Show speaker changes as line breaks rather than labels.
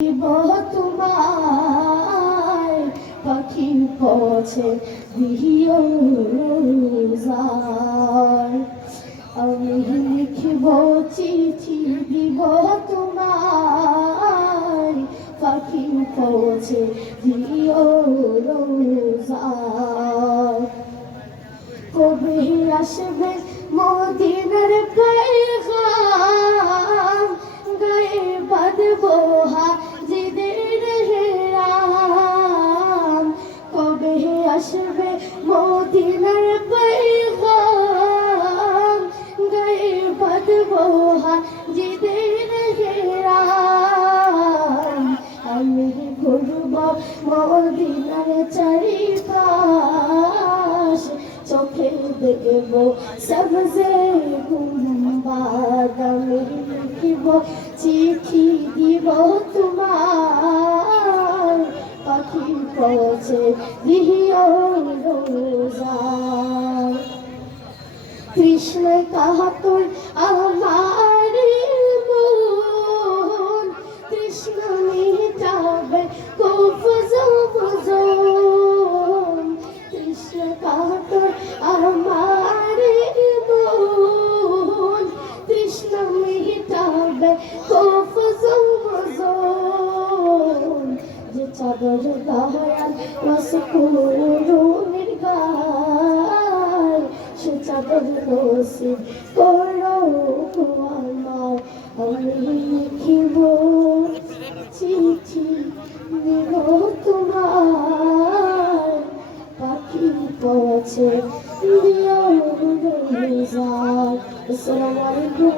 দিব তোমায় পাখি পছে আমি লিখিব চিঠি দিব তোমায় পাখি পছে কবে আসবে মদিনার হাজিদের হেরাম আমি ঘুরব মদিনার চারিপাশ, চোখে দেখব সবজে গুম্বাদ। আমি লিখিব, চিঠি দিব তোমার। পাখি পৌঁছে দিও রোজা কৃষ্ণ কাহাতুর আমি লিখিব চিঠি তোমার পাখি পৌঁছে দিও রোজার আসসালামু আলাইকুম